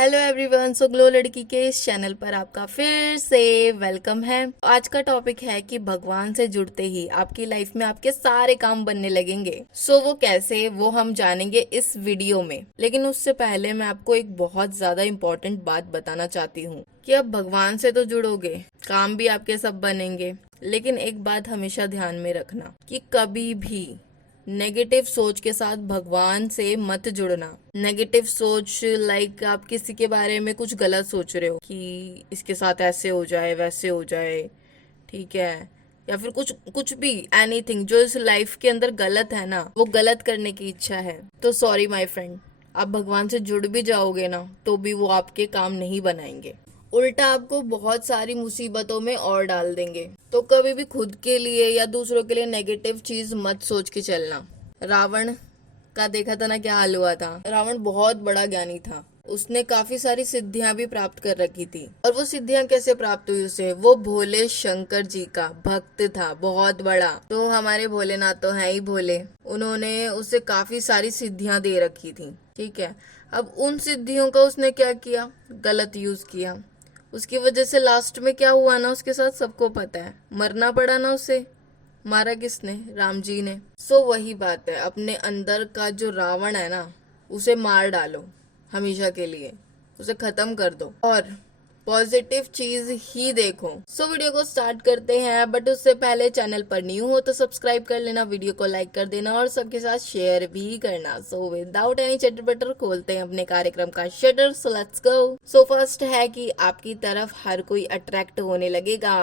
Hello everyone. सो glow लड़की के इस चैनल पर आपका फिर से वेलकम है। आज का टॉपिक है कि भगवान से जुड़ते ही आपकी लाइफ में आपके सारे काम बनने लगेंगे। वो कैसे, वो हम जानेंगे इस वीडियो में। लेकिन उससे पहले मैं आपको एक बहुत ज्यादा इम्पोर्टेंट बात बताना चाहती हूँ कि अब भगवान से तो जुड़ोगे, काम भी आपके सब बनेंगे, लेकिन एक बात हमेशा ध्यान में रखना कि कभी भी नेगेटिव सोच के साथ भगवान से मत जुड़ना। नेगेटिव सोच लाइक आप किसी के बारे में कुछ गलत सोच रहे हो कि इसके साथ ऐसे हो जाए वैसे हो जाए, ठीक है, या फिर कुछ कुछ भी एनीथिंग जो इस लाइफ के अंदर गलत है ना, वो गलत करने की इच्छा है, तो सॉरी माय फ्रेंड, आप भगवान से जुड़ भी जाओगे ना तो भी वो आपके काम नहीं बनाएंगे, उल्टा आपको बहुत सारी मुसीबतों में और डाल देंगे। तो कभी भी खुद के लिए या दूसरों के लिए नेगेटिव चीज मत सोच के चलना। रावण का देखा था ना क्या हाल हुआ था। रावण बहुत बड़ा ज्ञानी था, उसने काफी सारी सिद्धियां भी प्राप्त कर रखी थी। और वो सिद्धियां कैसे प्राप्त हुई उसे? वो भोले शंकर जी का भक्त था, बहुत बड़ा। तो हमारे भोलेनाथ तो है ही भोले, उन्होंने उसे काफी सारी सिद्धियां दे रखी थी, ठीक है। अब उन सिद्धियों का उसने क्या किया? गलत यूज किया। उसकी वजह से लास्ट में क्या हुआ ना उसके साथ सबको पता है, मरना पड़ा ना उसे। मारा किसने? राम जी ने। वही बात है, अपने अंदर का जो रावण है ना उसे मार डालो हमेशा के लिए, उसे खत्म कर दो और पॉजिटिव चीज ही देखो। वीडियो को स्टार्ट करते हैं, बट उससे पहले चैनल पर न्यू हो तो सब्सक्राइब कर लेना, वीडियो को लाइक कर देना और सबके साथ शेयर भी करना। विदाउट एनी चटर बटर खोलते हैं अपने कार्यक्रम का शटर। Let's go. फर्स्ट है कि आपकी तरफ हर कोई अट्रैक्ट होने लगेगा।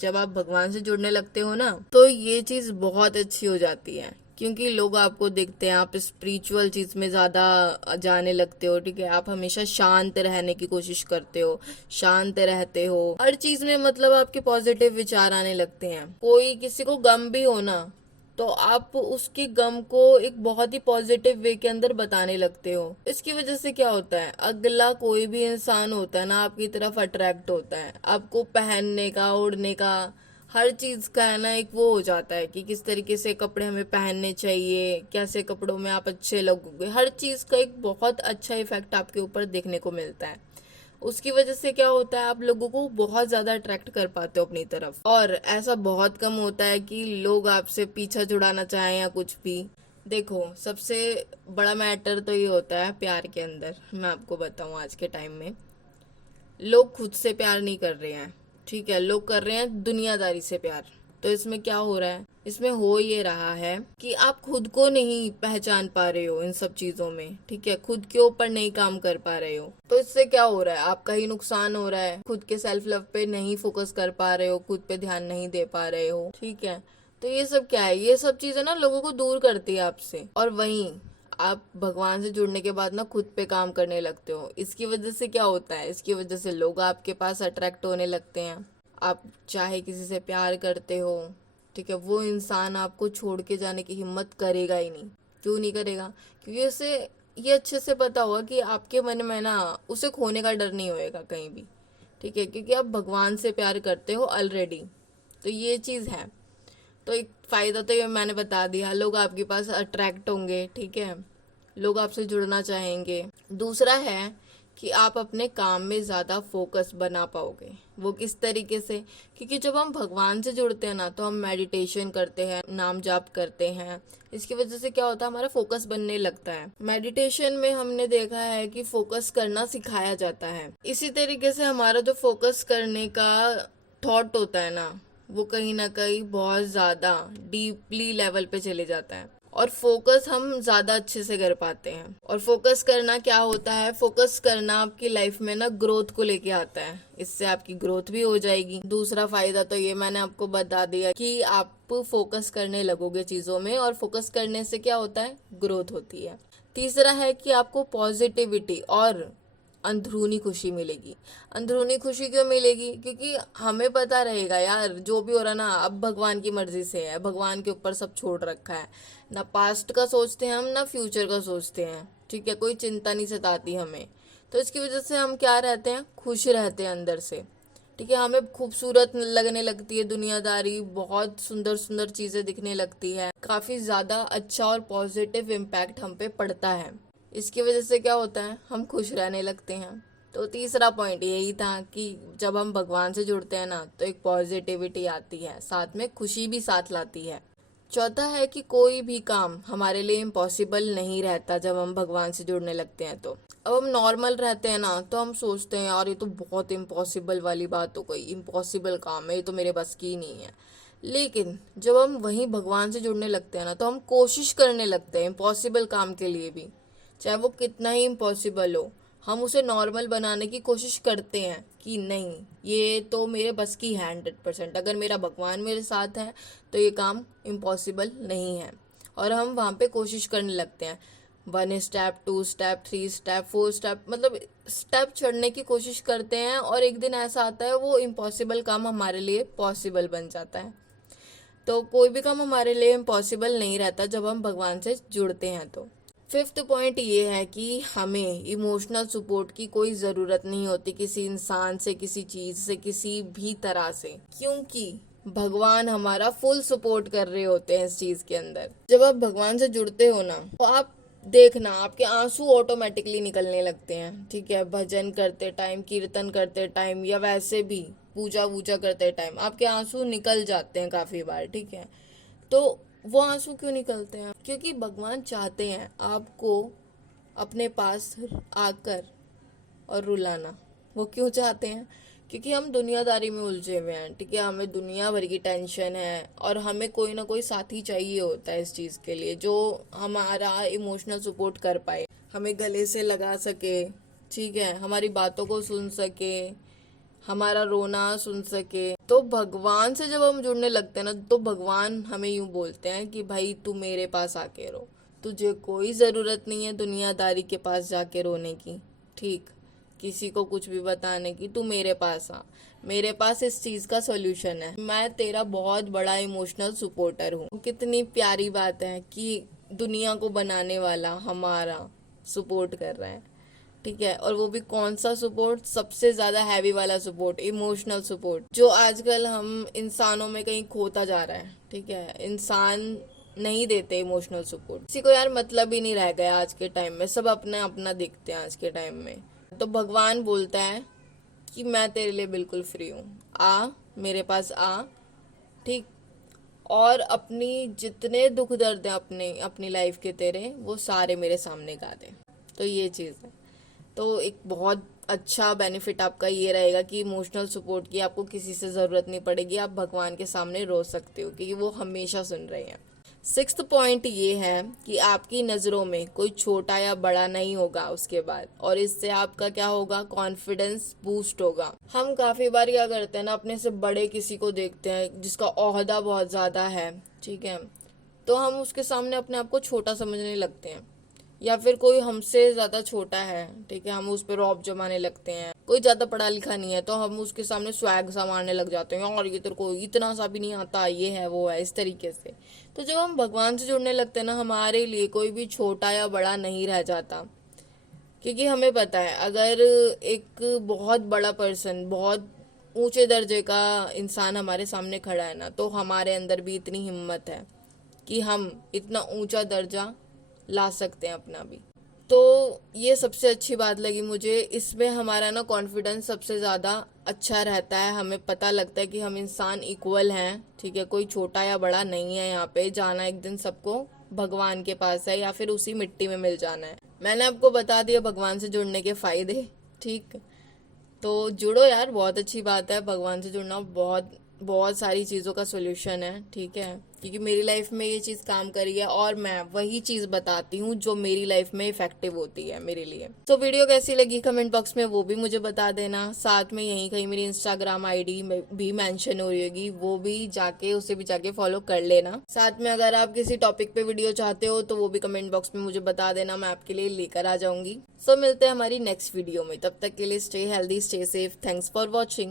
जब आप भगवान से जुड़ने लगते हो ना तो ये चीज बहुत अच्छी हो जाती है, क्योंकि लोग आपको देखते हैं, आप स्पिरिचुअल चीज में ज्यादा जाने लगते हो, ठीक है। आप हमेशा शांत रहने की कोशिश करते हो, शांत रहते हो हर चीज में, मतलब आपके पॉजिटिव विचार आने लगते हैं। कोई किसी को गम भी हो ना तो आप उसके गम को एक बहुत ही पॉजिटिव वे के अंदर बताने लगते हो। इसकी वजह से क्या होता है, अगला कोई भी इंसान होता है ना आपकी तरफ अट्रैक्ट होता है। आपको पहनने का, ओढ़ने का, हर चीज का है ना एक वो हो जाता है कि किस तरीके से कपड़े हमें पहनने चाहिए, कैसे कपड़ों में आप अच्छे लगोगे, हर चीज का एक बहुत अच्छा इफेक्ट आपके ऊपर देखने को मिलता है। उसकी वजह से क्या होता है, आप लोगों को बहुत ज्यादा अट्रैक्ट कर पाते हो अपनी तरफ। और ऐसा बहुत कम होता है कि लोग आपसे पीछा छुड़ाना चाहें या कुछ भी। देखो, सबसे बड़ा मैटर तो ये होता है प्यार के अंदर। मैं आपको बताऊं, आज के टाइम में लोग खुद से प्यार नहीं कर रहे हैं, ठीक है, लोग कर रहे हैं दुनियादारी से प्यार। तो इसमें क्या हो रहा है? इसमें हो ये रहा है कि आप खुद को नहीं पहचान पा रहे हो इन सब चीजों में, ठीक है, खुद के ऊपर नहीं काम कर पा रहे हो। तो इससे क्या हो रहा है, आपका ही नुकसान हो रहा है। खुद के सेल्फ लव पे नहीं फोकस कर पा रहे हो, खुद पे ध्यान नहीं दे पा रहे हो, ठीक है। तो ये सब क्या है, ये सब चीजें ना लोगों को दूर करती है आपसे। और वहीं आप भगवान से जुड़ने के बाद ना खुद पे काम करने लगते हो। इसकी वजह से क्या होता है, इसकी वजह से लोग आपके पास अट्रैक्ट होने लगते हैं। आप चाहे किसी से प्यार करते हो, ठीक है, वो इंसान आपको छोड़ के जाने की हिम्मत करेगा ही नहीं। क्यों नहीं करेगा? क्योंकि उसे ये अच्छे से पता होगा कि आपके मन में ना उसे खोने का डर नहीं होएगा कहीं भी, ठीक है, क्योंकि आप भगवान से प्यार करते हो ऑलरेडी। तो ये चीज है। तो एक फायदा तो ये मैंने बता दिया, लोग आपके पास अट्रैक्ट होंगे, ठीक है, लोग आपसे जुड़ना चाहेंगे। दूसरा है कि आप अपने काम में ज्यादा फोकस बना पाओगे। वो किस तरीके से? क्योंकि जब हम भगवान से जुड़ते हैं ना तो हम मेडिटेशन करते हैं, नाम जाप करते हैं। इसकी वजह से क्या होता है, हमारा फोकस बनने लगता है। मेडिटेशन में हमने देखा है कि फोकस करना सिखाया जाता है। इसी तरीके से हमारा जो फोकस करने का थॉट होता है ना वो कहीं ना कहीं बहुत ज्यादा डीपली लेवल पे चले जाता है और फोकस हम ज्यादा अच्छे से कर पाते हैं। और फोकस करना क्या होता है, फोकस करना आपकी लाइफ में ना ग्रोथ को लेके आता है, इससे आपकी ग्रोथ भी हो जाएगी। दूसरा फायदा तो ये मैंने आपको बता दिया कि आप फोकस करने लगोगे चीजों में, और फोकस करने से क्या होता है, ग्रोथ होती है। तीसरा है कि आपको पॉजिटिविटी और अंदरूनी खुशी मिलेगी। अंदरूनी खुशी क्यों मिलेगी? क्योंकि हमें पता रहेगा यार जो भी हो रहा ना अब भगवान की मर्जी से है, भगवान के ऊपर सब छोड़ रखा है। ना पास्ट का सोचते हैं हम, ना फ्यूचर का सोचते हैं, ठीक है, कोई चिंता नहीं सताती हमें। तो इसकी वजह से हम क्या रहते हैं, खुश रहते हैं अंदर से, ठीक है। हमें खूबसूरत लगने लगती है दुनियादारी, बहुत सुंदर सुंदर चीजें दिखने लगती है, काफी ज्यादा अच्छा और पॉजिटिव इम्पैक्ट हम पे पड़ता है। इसकी वजह से क्या होता है, हम खुश रहने लगते हैं। तो तीसरा पॉइंट यही था कि जब हम भगवान से जुड़ते हैं ना तो एक पॉजिटिविटी आती है, साथ में खुशी भी साथ लाती है। चौथा है कि कोई भी काम हमारे लिए इम्पॉसिबल नहीं रहता जब हम भगवान से जुड़ने लगते हैं। तो अब हम नॉर्मल रहते हैं ना तो हम सोचते हैं यार ये तो बहुत इम्पॉसिबल वाली बात हो गई, इम्पॉसिबल काम है, ये तो मेरे बस की ही नहीं है। लेकिन जब हम वहीं भगवान से जुड़ने लगते हैं ना तो हम कोशिश करने लगते हैं इम्पॉसिबल काम के लिए भी, चाहे वो कितना ही इम्पॉसिबल हो, हम उसे नॉर्मल बनाने की कोशिश करते हैं कि नहीं ये तो मेरे बस की है 100%, अगर मेरा भगवान मेरे साथ है तो ये काम इम्पॉसिबल नहीं है। और हम वहाँ पे कोशिश करने लगते हैं, 1 स्टेप 2 स्टेप 3 स्टेप 4 स्टेप, मतलब स्टेप चढ़ने की कोशिश करते हैं। और एक दिन ऐसा आता है वो इम्पॉसिबल काम हमारे लिए पॉसिबल बन जाता है। तो कोई भी काम हमारे लिए इम्पॉसिबल नहीं रहता जब हम भगवान से जुड़ते हैं। तो फिफ्थ पॉइंट ये है कि हमें इमोशनल सपोर्ट की कोई ज़रूरत नहीं होती किसी इंसान से, किसी चीज़ से, किसी भी तरह से, क्योंकि भगवान हमारा फुल सपोर्ट कर रहे होते हैं इस चीज़ के अंदर। जब आप भगवान से जुड़ते हो ना तो आप देखना आपके आंसू ऑटोमेटिकली निकलने लगते हैं, ठीक है। भजन करते टाइम, कीर्तन करते टाइम, या वैसे भी पूजा वूजा करते टाइम आपके आंसू निकल जाते हैं काफ़ी बार, ठीक है। तो वो आंसू क्यों निकलते हैं? क्योंकि भगवान चाहते हैं आपको अपने पास आकर और रुलाना। वो क्यों चाहते हैं? क्योंकि हम दुनियादारी में उलझे हुए हैं, ठीक है। हमें दुनिया भर की टेंशन है और हमें कोई ना कोई साथी चाहिए होता है इस चीज़ के लिए, जो हमारा इमोशनल सपोर्ट कर पाए, हमें गले से लगा सके, ठीक है, हमारी बातों को सुन सके, हमारा रोना सुन सके। तो भगवान से जब हम जुड़ने लगते हैं ना तो भगवान हमें यूं बोलते हैं कि भाई तू मेरे पास आके रो, तुझे कोई ज़रूरत नहीं है दुनियादारी के पास जाके रोने की, ठीक, किसी को कुछ भी बताने की। तू मेरे पास आ, मेरे पास इस चीज़ का सॉल्यूशन है, मैं तेरा बहुत बड़ा इमोशनल सपोर्टर हूँ। कितनी प्यारी बात है कि दुनिया को बनाने वाला हमारा सपोर्ट कर रहा है, ठीक है। और वो भी कौन सा सपोर्ट? सबसे ज्यादा हैवी वाला सपोर्ट, इमोशनल सपोर्ट, जो आजकल हम इंसानों में कहीं खोता जा रहा है, ठीक है। इंसान नहीं देते इमोशनल सपोर्ट, किसी को यार मतलब ही नहीं रह गया आज के टाइम में, सब अपना अपना दिखते हैं आज के टाइम में। तो भगवान बोलता है कि मैं तेरे लिए बिल्कुल फ्री हूँ, आ मेरे पास आ, ठीक, और अपनी जितने दुख दर्द हैं अपनी लाइफ के तेरे, वो सारे मेरे सामने गा दे। तो ये चीज़ है। तो एक बहुत अच्छा बेनिफिट आपका ये रहेगा कि इमोशनल सपोर्ट की आपको किसी से ज़रूरत नहीं पड़ेगी, आप भगवान के सामने रो सकते हो क्योंकि वो हमेशा सुन रहे हैं। सिक्स्थ पॉइंट ये है कि आपकी नज़रों में कोई छोटा या बड़ा नहीं होगा उसके बाद, और इससे आपका क्या होगा, कॉन्फिडेंस बूस्ट होगा। हम काफ़ी बार क्या करते हैं ना, अपने से बड़े किसी को देखते हैं जिसका ओहदा बहुत ज़्यादा है, ठीक है, तो हम उसके सामने अपने आप को छोटा समझने लगते हैं। या फिर कोई हमसे ज़्यादा छोटा है, ठीक है, हम उस पर रौब जमाने लगते हैं। कोई ज़्यादा पढ़ा लिखा नहीं है तो हम उसके सामने स्वैग सा मारने लग जाते हैं, और ये तेरे को इतना सा भी नहीं आता, ये है वो है, इस तरीके से। तो जब हम भगवान से जुड़ने लगते हैं ना, हमारे लिए कोई भी छोटा या बड़ा नहीं रह जाता, क्योंकि हमें पता है अगर एक बहुत बड़ा पर्सन, बहुत ऊंचे दर्जे का इंसान हमारे सामने खड़ा है ना, तो हमारे अंदर भी इतनी हिम्मत है कि हम इतना ऊंचा दर्जा ला सकते हैं अपना भी। तो ये सबसे अच्छी बात लगी मुझे, इसमें हमारा ना कॉन्फिडेंस सबसे ज़्यादा अच्छा रहता है। हमें पता लगता है कि हम इंसान इक्वल हैं, ठीक है, कोई छोटा या बड़ा नहीं है। यहाँ पे जाना एक दिन सबको भगवान के पास है या फिर उसी मिट्टी में मिल जाना है। मैंने आपको बता दिया भगवान से जुड़ने के फ़ायदे, ठीक। तो जुड़ो यार, बहुत अच्छी बात है, भगवान से जुड़ना बहुत बहुत सारी चीज़ों का सोल्यूशन है, ठीक है। क्योंकि मेरी लाइफ में ये चीज़ काम करी है और मैं वही चीज़ बताती हूँ जो मेरी लाइफ में इफेक्टिव होती है मेरे लिए। तो वीडियो कैसी लगी कमेंट बॉक्स में वो भी मुझे बता देना। साथ में यहीं कहीं मेरी इंस्टाग्राम आईडी भी मेंशन हो रही होगी, वो भी जाके उसे भी जाके फॉलो कर लेना। साथ में अगर आप किसी टॉपिक पे वीडियो चाहते हो तो वो भी कमेंट बॉक्स में मुझे बता देना, मैं आपके लिए लेकर आ जाऊंगी। सो मिलते हैं हमारी नेक्स्ट वीडियो में, तब तक के लिए stay healthy, stay safe, thanks for watching.